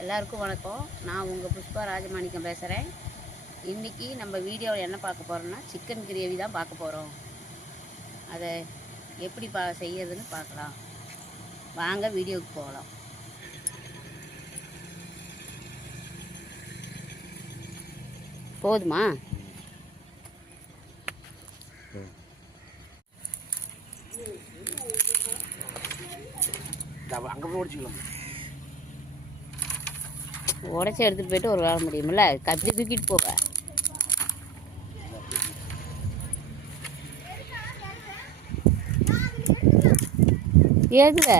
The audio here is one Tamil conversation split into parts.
எல்லாருக்கும் வணக்கம். நான் உங்கள் புஷ்பா ராஜமாணிக்கம் பேசுகிறேன். இன்றைக்கி நம்ம வீடியோவில் என்ன பார்க்க போகிறோம்னா சிக்கன் கிரேவி தான் பார்க்க போகிறோம். அதை எப்படி செய்யறதுன்னு பார்க்கலாம். வாங்க வீடியோவுக்கு போகலாம். போதுமா? அங்கே போய் உடச்சிக்கலாம். உடச்சி எடுத்துகிட்டு போய்ட்டு ஒரு வேலை முடியுமில்ல, கத்தி தூக்கிட்டு போக. ஏதுல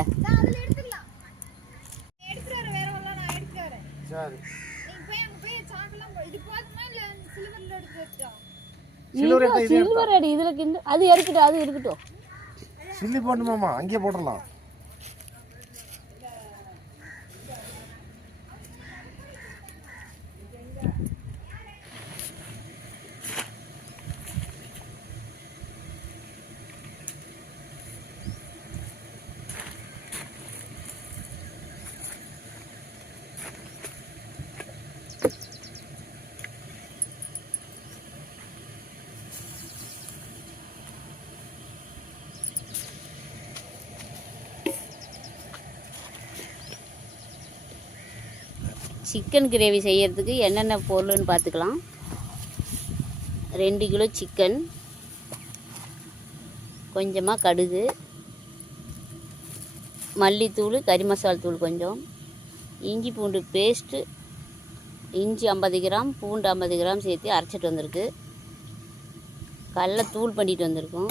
சில்வர் அடி இதுல அது இருக்கட்டும், அது இருக்கட்டும். சில்லி போடணுமாமா? அங்கேயே போடலாம். சிக்கன் கிரேவி செய்யறதுக்கு என்னென்ன பொருள்னு பார்த்துக்கலாம். 2 கிலோ சிக்கன், கொஞ்சமாக கடுகு, மல்லித்தூள், கறி மசாலா தூள் கொஞ்சம், இஞ்சி பூண்டு பேஸ்ட்டு, இஞ்சி 50 கிராம், பூண்டு 50 கிராம் சேர்த்து அரைச்சிட்டு வந்திருக்கு. கடலை தூள் பண்ணிட்டு வந்திருக்கோம்.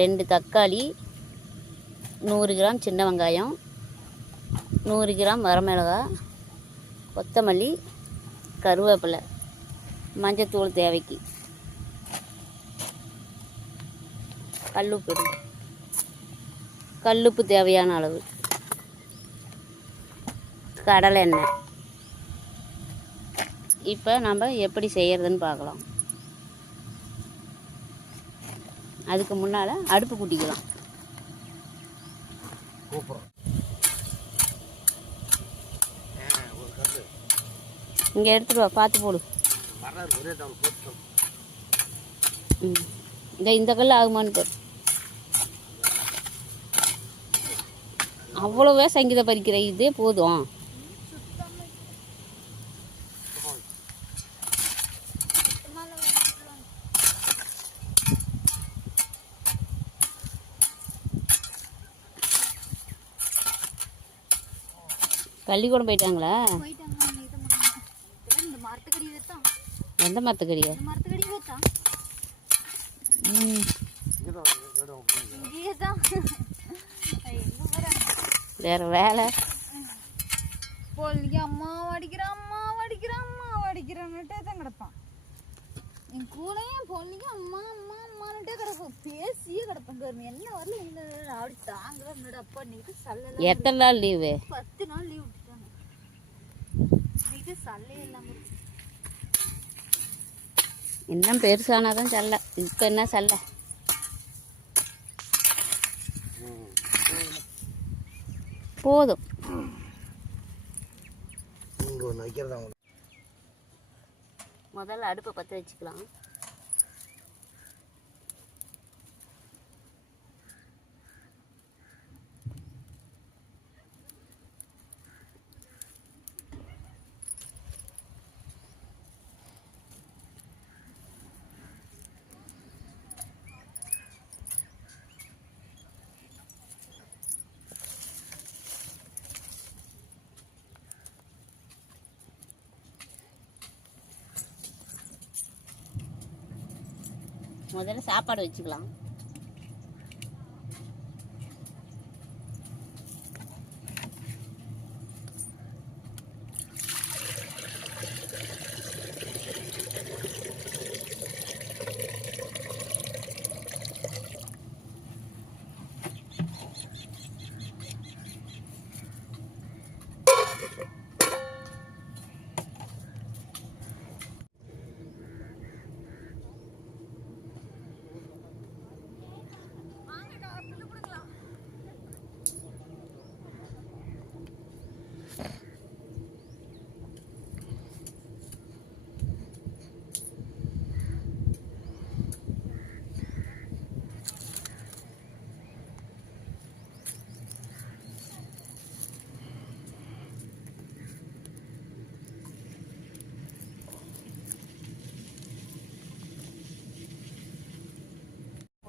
2 தக்காளி, 100 கிராம் சின்ன வெங்காயம், 100 கிராம் வரமிளகாய், கொத்தமல்லி, கருவேப்பிலை, மஞ்சத்தூள் தேவைக்கு, கல்லுப்பு தேவையான அளவு, கடலை எண்ணெய். இப்போ நம்ம எப்படி செய்கிறதுன்னு பார்க்கலாம். அதுக்கு முன்னால் அடுப்பு கூட்டிக்கலாம். இங்கே எடுத்துட்டு வா, பார்த்து போடு. இந்த கல் ஆகுமான்னு பாரு. அவ்வளோவே சங்கீதம் பறிக்கிற, இதே போதும். பள்ளிக்கூடம் போயிட்டாங்களா? எந்த மரத்துக்கடியா? வேற வேலை அம்மா வடிக்கிறான், அம்மா வடிக்கிறான், அம்மா வடிக்கிறான்னுட்டே தான் கிடப்பான். என் கூடையும் பொல்லிங்க அம்மா அம்மா அம்மானுட்டே கிடப்போம். பேசியே கிடப்பேன். என்ன வரல இந்த அப்படி தாங்கலாம். என்னோட அப்பா இன்னைக்கு சல்ல. எத்தனை நாள் லீவு? 10 நாள் லீவ் விட்டுட்டாங்க. இன்னைக்கு சல்லே இல்லாம இன்னும் பெருசானாதான் சல்ல. இப்போ என்ன சல்ல? போதும். முதல்ல அடுப்பை பற்ற வச்சுக்கலாம். முதல்ல சாப்பாடு வச்சுக்கலாம்.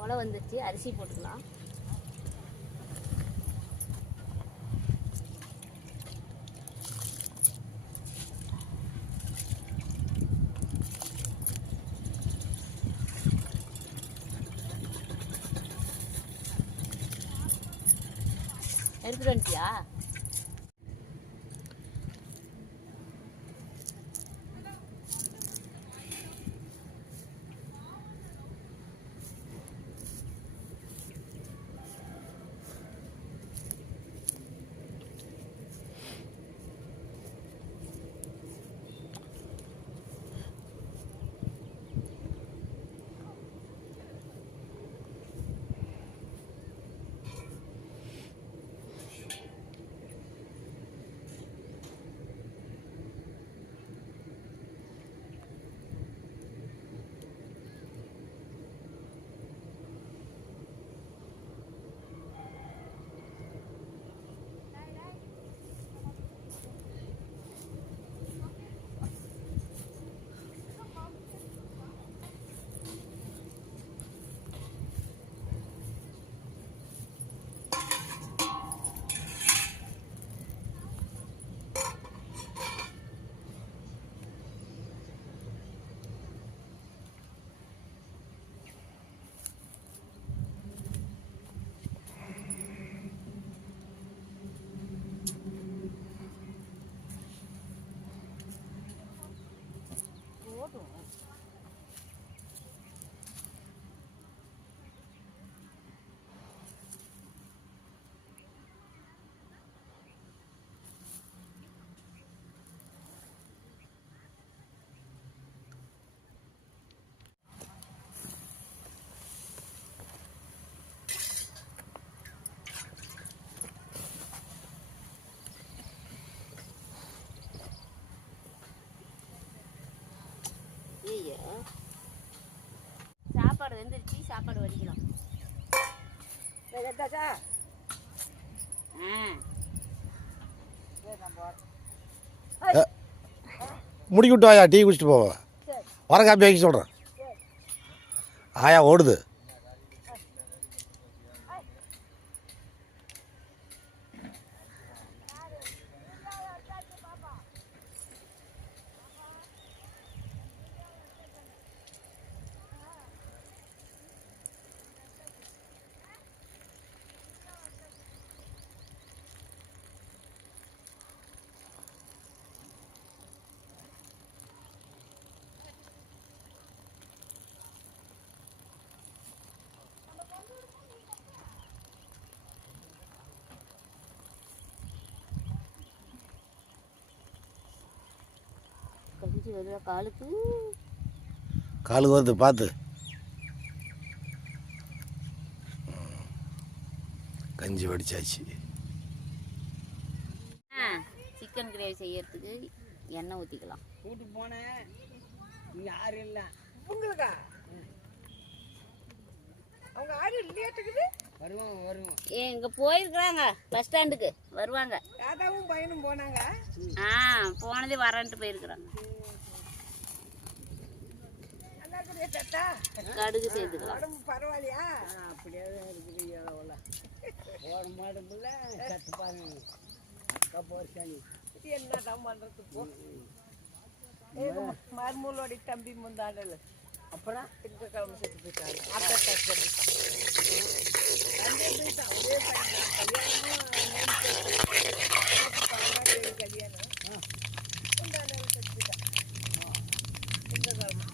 கொலை வந்துருச்சு, அரிசி போட்டுக்கலாம். எடுத்துட்டு வந்துட்டியா? ஐயா, சாப்பாடு வெந்துருச்சு, சாப்பாடு வடிக்கலாம். முடிக்கி விட்டு ஆயா, டீ குடிச்சிட்டு போவோம். வர காப்பி வைக்க சொல்கிறேன். ஆயா ஓடுது. கஞ்சி வருதா காலுக்கு? காலுக்கு வருது பார்த்து. கஞ்சி வடிச்சாச்சு. சிக்கன் கிரேவி செய்யறதுக்கு எண்ணெய் ஊற்றிக்கலாம். கூட்டு போனேன், யாரும் இல்லை. உங்களுக்கா? அவங்க யாரும் இல்லையாட்டுக்குது. வருவாங்க. இங்கே போயிருக்கிறாங்க, பஸ் ஸ்டாண்டுக்கு வருவாங்க. தாத்தாவும் பையனும் போனாங்க. போனதே வரன்ட்டு போயிருக்கிறாங்க. கடுகு சேர்த்துக்கலாம். உடம்பு பரவாயில்லையா? அப்படியே தான் இருக்குது. இளவுல ஓட மாடுல சத்து பாருங்க. கப்போர்சாணி என்ன தான் பண்ணுறதுக்கு மருமூலோட தம்பி முந்தாடல். அப்புறம் திங்கக்கிழமை செத்து போயிட்டாரு. அப்பா ஒரே கல்யாணம் முந்தாடல் செத்து போயிட்டான் திங்கக்கிழமை.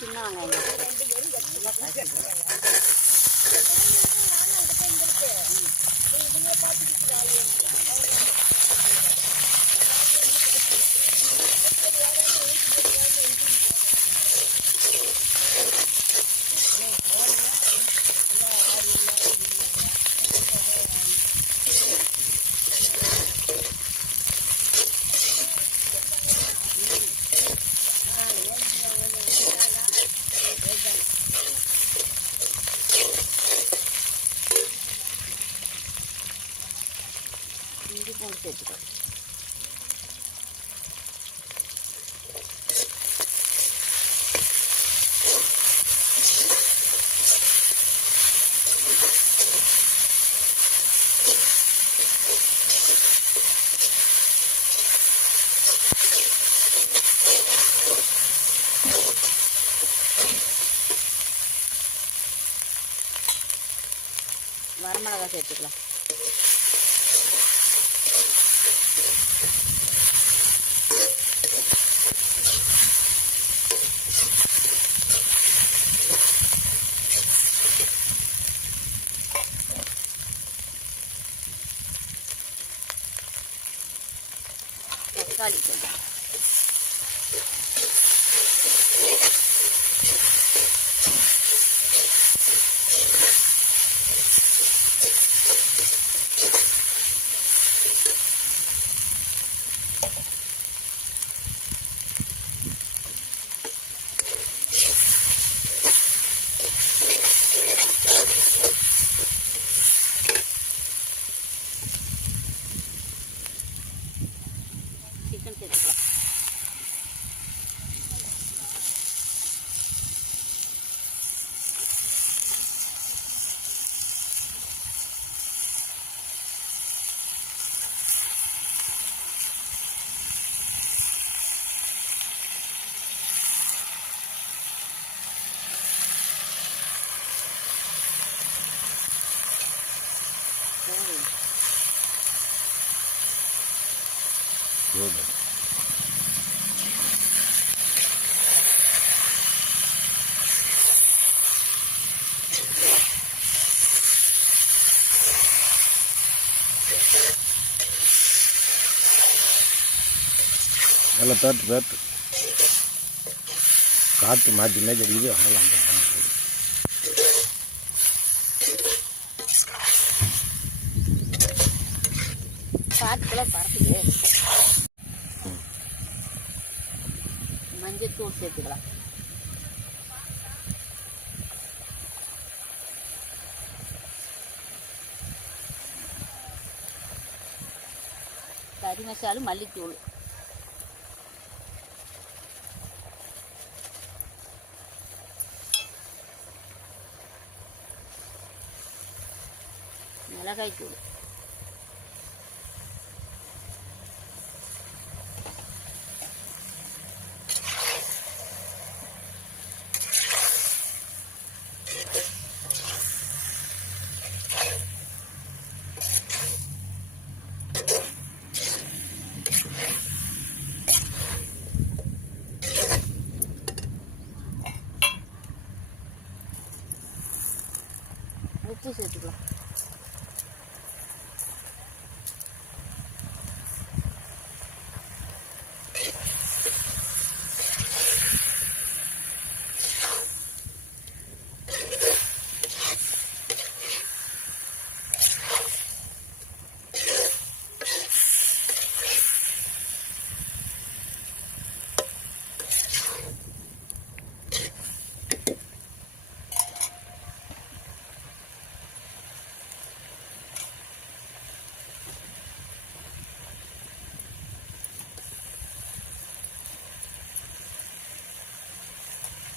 சின்ன வெங்காயம் வரமிளகாய் சேர்த்துக்கலாம். தக்காளி கொஞ்சம், சிக்கன் சேர்த்துக்கலாம். நல்லா பேட்டு காற்று மாற்றி மாற்றி அடிக்குது. அதெல்லாம் காற்றுக்குள்ள பறக்குது. மஞ்சத்தூள் சேர்த்துக்கலாம். கறி மசாலா, மல்லித்தூள், மிளகாய்த்தூள், உப்பு சேர்த்துக்கலாம்.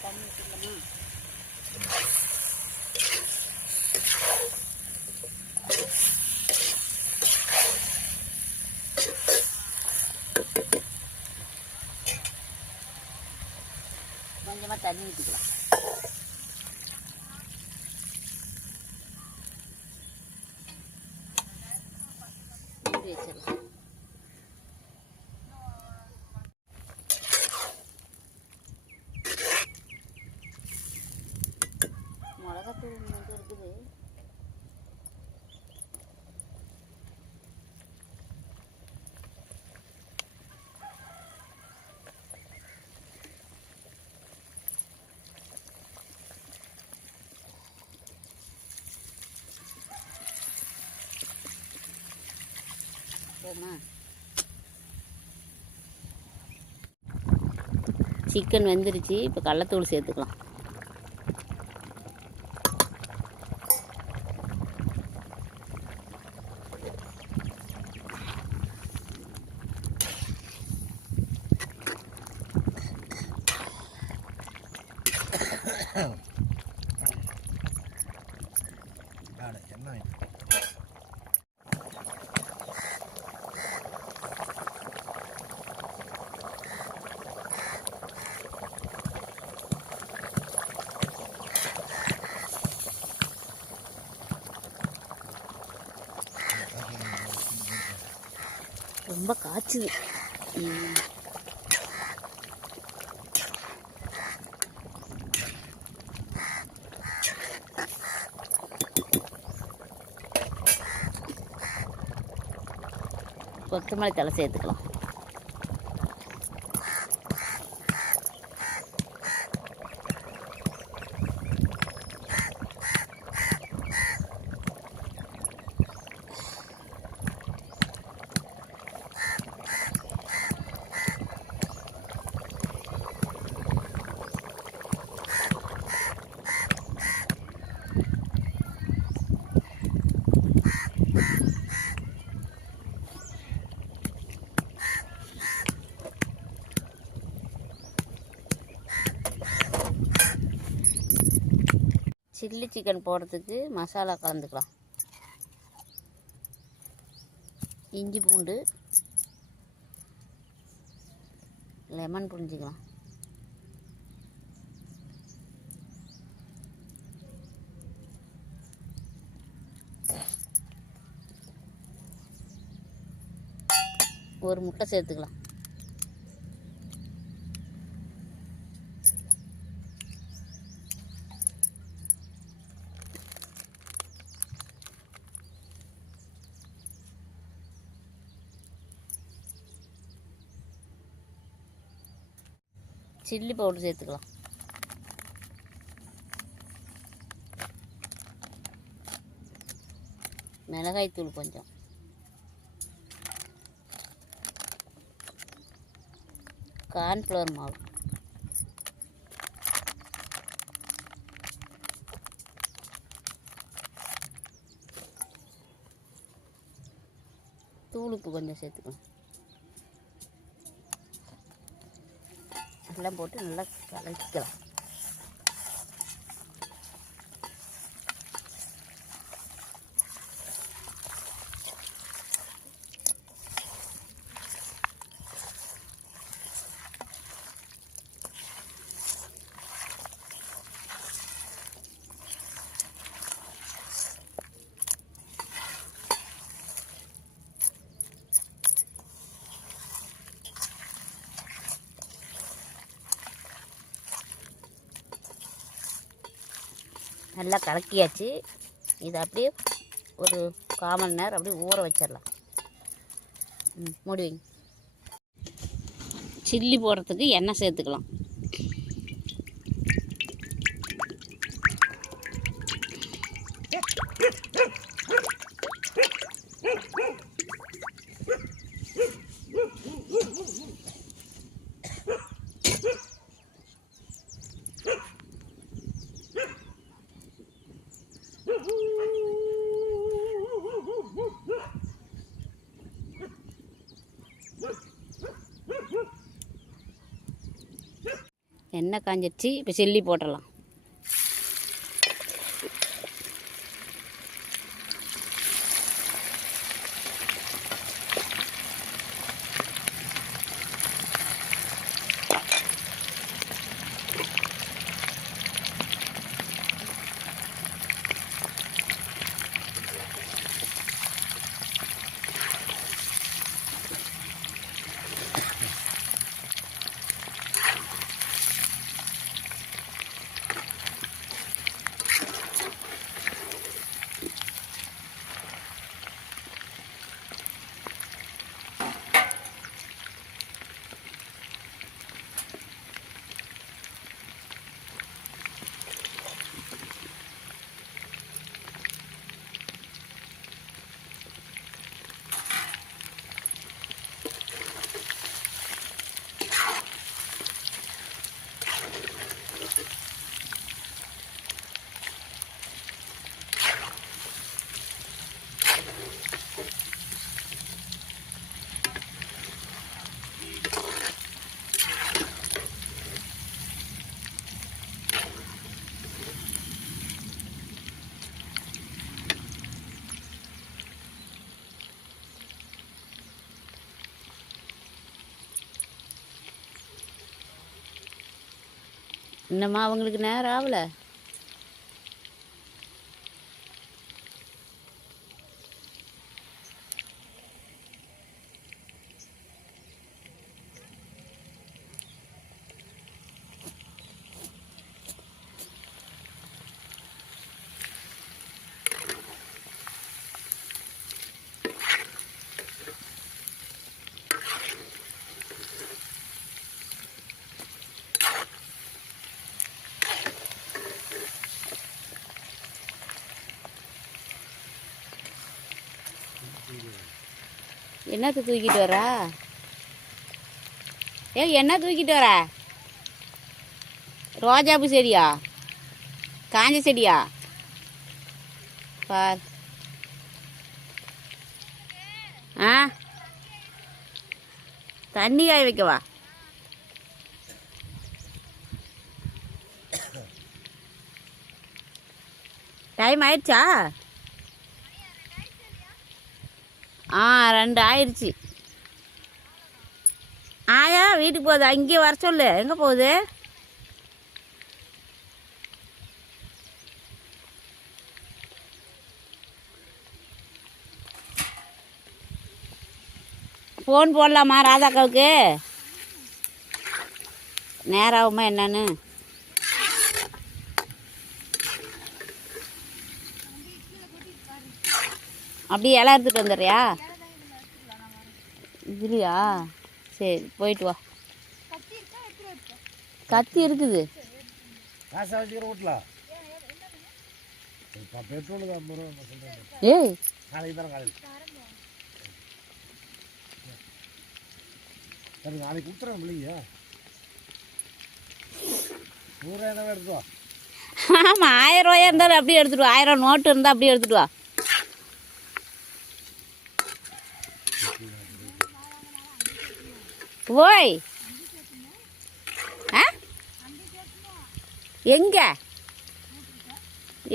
தண்ணி ஊற்றிக்கலாமா? கொஞ்சமாக தண்ணி ஊற்றிக்கலாம். மூடி வச்சிடலாம். மிளகாத்தூள் கொஞ்சம் இருக்குது. சிக்கன் வெந்துருச்சு. இப்போ கடலத்தூள் சேர்த்துக்கலாம். என்ன ரொம்ப காய்ச்சுது. கொத்தமல்லி தழை சேர்த்துக்கலாம். சில்லி சிக்கன் போடுறதுக்கு மசாலா கலந்துக்கலாம். இஞ்சி பூண்டு, லெமன் புழிஞ்சிக்கலாம். ஒரு முட்டை சேர்த்துக்கலாம். சில்லி பவுடர் சேர்த்துக்கலாம். மிளகாய்த்தூள் கொஞ்சம், கார்ன்ஃப்ளவர் மாவு, தூளுப்பு கொஞ்சம் சேர்த்துக்கலாம். எல்லாம் போட்டு நல்லா கலக்கிக்கலாம். நல்லா கலக்கியாச்சு. இதை அப்படியே ஒரு 1/4 மணி நேரம் அப்படியே ஊற வச்சிடலாம். மூடி வைங்க. சில்லி போடுறதுக்கு எண்ணெய் சேர்த்துக்கலாம். எண்ணெய் காஞ்சிடுச்சு. இப்போ சில்லி போட்டுடலாம். இன்னுமா அவங்களுக்கு நேரம் ஆகலை. என்னத்தை தூக்கிட்டு வரா? என்ன தூக்கிட்டு வர? ரோஜாப்பூ செடியா? காஞ்ச செடியா? பார். ஆ, தண்ணி காய வைக்கவா? டைம் ஆயிடுச்சா? 2 ஆயிடுச்சு. ஆயா வீட்டுக்கு போகுது. அங்கேயே வர சொல்லு. எங்கே போகுது? ஃபோன் போடலாமா ராதாக்காவுக்கு? நேரம் ஆகுமா என்னன்னு? அப்படியே இலை எடுத்துகிட்டு வந்துடுறியா? இதுலையா? சரி போயிட்டு வா. கத்தி இருக்குது. காசை வச்சுக்கிற வீட்டில் பெட்ரோலுக்கு 50 ரூபா சொல்கிறேன். ஏய் நாளைக்கு தரேன் காலையில். சரி நாளைக்கு கொடுத்துறேன் இல்லையா? 100 ரூபாய் எடுத்துவா. ஆமாம் 1000 ரூபாயா இருந்தாலும் அப்படியே எடுத்துட்டு வா. 1000 நோட்டு இருந்தால் அப்படியே எடுத்துட்டு வா. ஓய் ஆ எங்க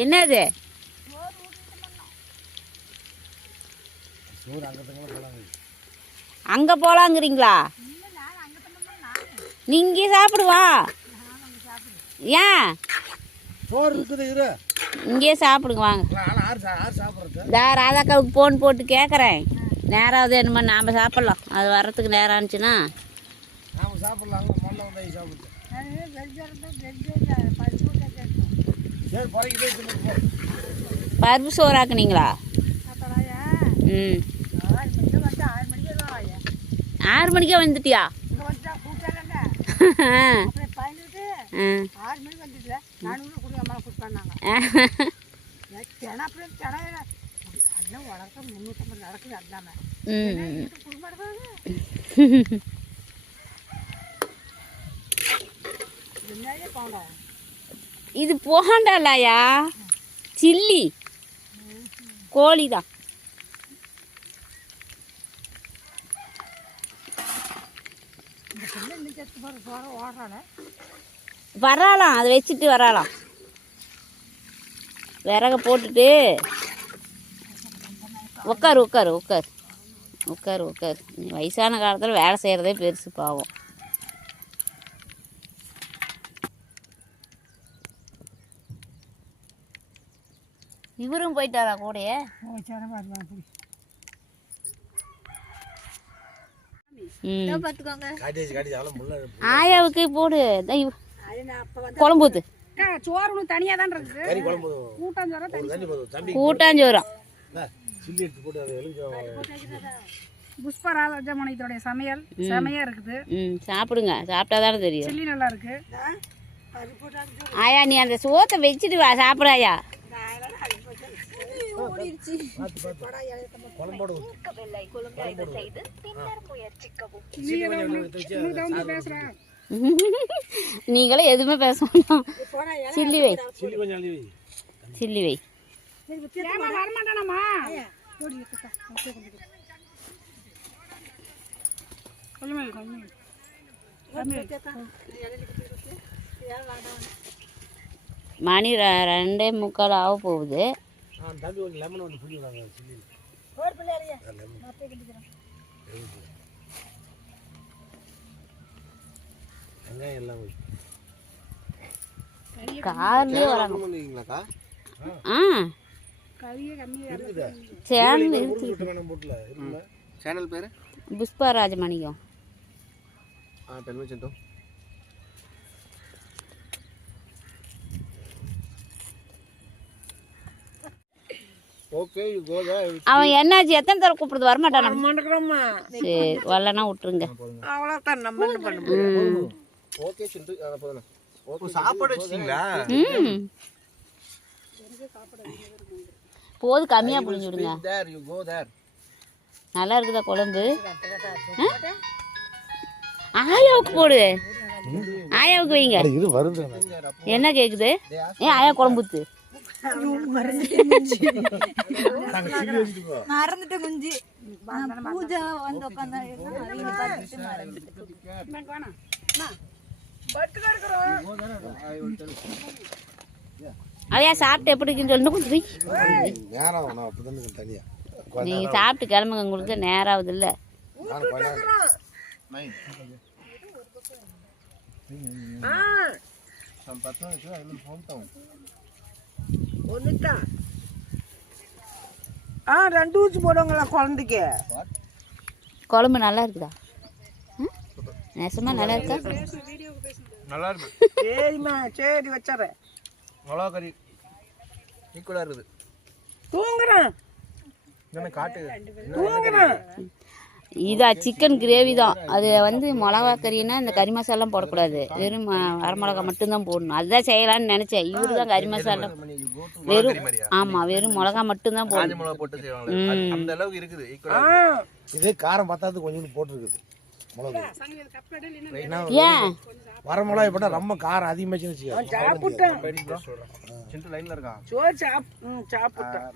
என்னது? அங்கே போகலாங்கிறீங்களா? நீங்க சாப்பிடுவா. ஏன் சோறு இருக்குது இரு. இங்கேயே சாப்பிடுங்க வாங்க. ராதாக்காவுக்கு ஃபோன் போட்டு கேட்குறேன். நேரம் ஆகுது என்னமோ நாம் சாப்பிட்லாம். அது வர்றதுக்கு நேரம் ஆனிச்சுன்னா நாம் சாப்பிட்லாம். மொல்ல வந்து சாப்பிட்டு பருப்பு சோறாக்குனீங்களா? ம் 6 மணிக்கே வந்துட்டியா? இது போண்டாலாயா? சில்லி கோழி தான். வராலாம். அதை வச்சுட்டு வராலாம். விறக போட்டுட்டு உட்காரு உட்காரு உட்காரு உட்காரு உட்காரு. நீ வயசான காலத்தில் வேலை செய்கிறதே பெருசு பாவம். இவரும் போயிட்டாரா கூடயே? ஆயாவுக்கு போடு குழம்பு ஊத்து. சோறு தனியா தான் இருக்கு. கூட்டாஞ்சோறும் புஷ்பா ராஜமணியத்தோடைய சமையல் செமையா இருக்குது. சாப்பிடுங்க. சாப்பிட்டாதானே தெரியும். சில்லி நல்லா இருக்கு. ஆயா நீ அந்த சோத்தை வச்சுட்டு வா சாப்பிடாயா. நீங்களே எதுவுமே பேச வேண்டாம். சில்லி வை சில்லி வை. வரமாட்டானாமா? மணி 2:45 ஆக போகுது. கார்லயே வராங்க. சேனல் பேரு புஷ்பா ராஜமணியம். அவன் என்னாச்சு? எத்தனை தடவை கூப்பிடுறது? வரமாட்டான். சரி வரலன்னா விட்டுருங்க. சாப்பாடு வச்சிட்டீங்களா? போது கம்மியா புரிஞ்சு விடுங்க. நல்லா இருக்குதா குழம்பு? ஆயாவுக்கு போடு, ஆயாவுக்கு வைங்க. அட, இது வருது. என்ன கேக்குது? ஏன் ஆயா குழம்பு ஊத்து? மறந்துட்டு குஞ்சு பூஜை வந்து உட்காந்து அவையா சாப்பிட்டு எப்படி இருக்குன்னு சொல்லணும். கொஞ்சம் வை. நேரம் வேணும், அப்படிதான் இருக்கு தனியா. நீங்க சாப்பிட்டு கிளம்புங்க, உங்களுக்கு நேரம் ஆகுது இல்ல. ஒன்றுதான் ரெண்டு ஊசி போடுவாங்களா குழந்தைக்கு? குழம்பு நல்லா இருக்குதா? நெசமா நல்லா இருக்கா? நல்லா இருக்கு. சரிம்மா, சரி வச்சிடறேன். மிளகா கறி ஈக்குவலாக இருக்குது. தூங்குறேன் என்ன காட்டு தூங்குறேன். இதா சிக்கன் கிரேவி தான். அது வந்து மிளகா கறின்னா இந்த கறி மசாலாம் போடக்கூடாது, வெறும் வரமிளகா மட்டும்தான் போடணும். அதுதான் செய்யலான்னு நினைச்சேன். இவரு தான் கறி மசாலா வெறும், ஆமா வெறும் மிளகா மட்டும்தான் காஞ்ச போடணும். மிளகா போட்டு செய்வாங்க. அந்த அளவுக்கு இருக்குது ஈக்குவலாக. இதே காரம் பத்தாது கொஞ்சம் போட்டுருக்குது மிளகு. ஏன் வர மிளகாய் போட்டால் ரொம்ப காரம் அதிகமாச்சுன்னு வச்சுக்கோ. சாப்பிட்டேன். சின்ன லைன்ல இருக்கா? சோறு சாப்பிட்டேன்.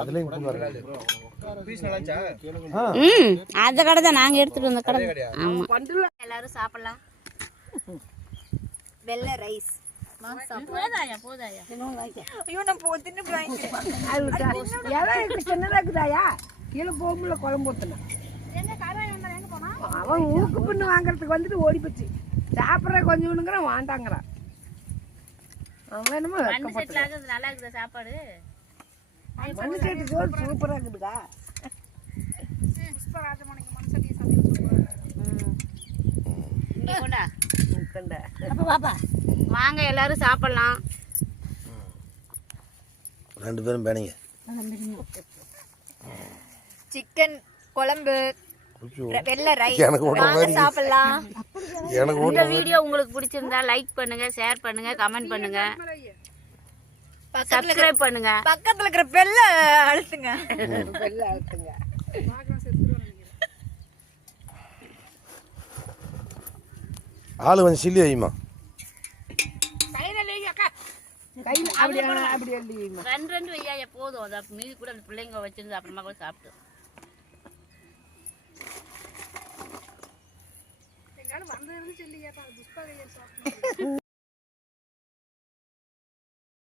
அதுலேயும் பீஸ் நல்லா இருந்துச்சா? அந்த கடை தான் நாங்க எடுத்துட்டு வந்த கடை. ஆமா, பண்டுல எல்லாரும் சாப்பிடலாம். வெள்ளை ரைஸ். போதாயா போதாயா? ஐயோ நான் போத்துன்னு இலை சின்னதாக இருக்குதாயா? கீழே போகும்போல குழம்பு ஊற்றணும். அவன் ஊருக்கு பின்னு வாங்குறதுக்கு வந்துட்டு ஓடி போச்சு. சாப்பிட்ற கொஞ்சம் வாண்டாங்கிறான். அவன் என்னமோ மண்ணு செட்டில் ஆகுது. நல்லா இருக்குதா சாப்பாடு? மண்ணு சட்டி சோறு சூப்பராக இருக்குதுக்கா. இங்க கொண்டா. முக்கண்டை. வாங்க எல்லாரும் சாப்பிடலாம். ரெண்டு பேரும் பேணிங்க. சிக்கன் குழம்பு, ஐயோ, வெள்ளை ரைஸ். எனக்கு விடுற வாங்க மாதிரி சாப்பிடலாம். எனக்கு இந்த விடுற வீடியோ உங்களுக்கு பிடிச்சிருந்தா லைக் பண்ணுங்க, ஷேர் பண்ணுங்க, கமெண்ட் பண்ணுங்க, சப்ஸ்கிரைப் பண்ணுங்க. பக்கத்துல இருக்கிற பெல்ல அழுத்துங்க. வெள்ளை அழுத்துங்க. ஆளு கொஞ்சம் சில்லி வைமா. கையில் அப்படி எழுதி ரெண்டு வையா போதும். அது மீதி கூட அந்த பிள்ளைங்க வச்சிருந்து அப்புறமா கூட சாப்பிட்டு வந்தது சொல்லி